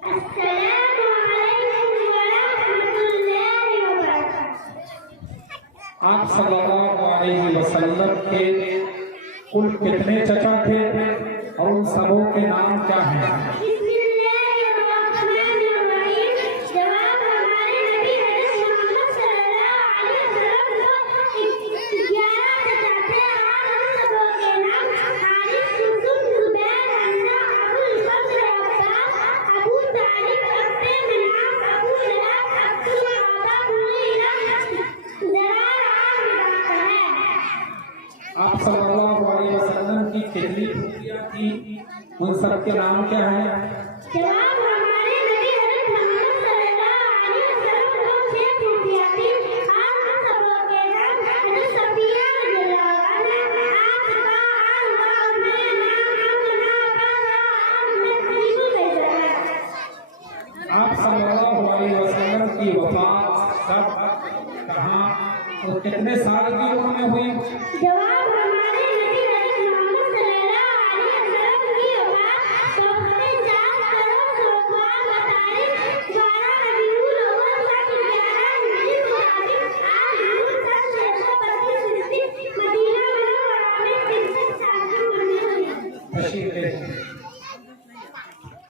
आप सल्लल्लाहु अलैहि वसल्लम के कुल कितने चचा थे और उन सबों के नाम क्या हैं? आप सल्लल्लाहु अलैहि वसल्लम की कितनी फूफियां थी, उन सब के नाम क्या हैं? जवाब हमारे नबी हज़रत मोहम्मद सल्लल्लाहु अलैहि वसल्लम को 6 फूफियां थी। आप उन सबों के नाम हज़रत सफिया रज़ियल्लाहु अन्हा, आसिफा, आलवा, उमैना, आप सल्लल्लाहु अलैहि वसल्लम की वफात कब, कहाँ और कितने साल की उम्र में हुई? जवाब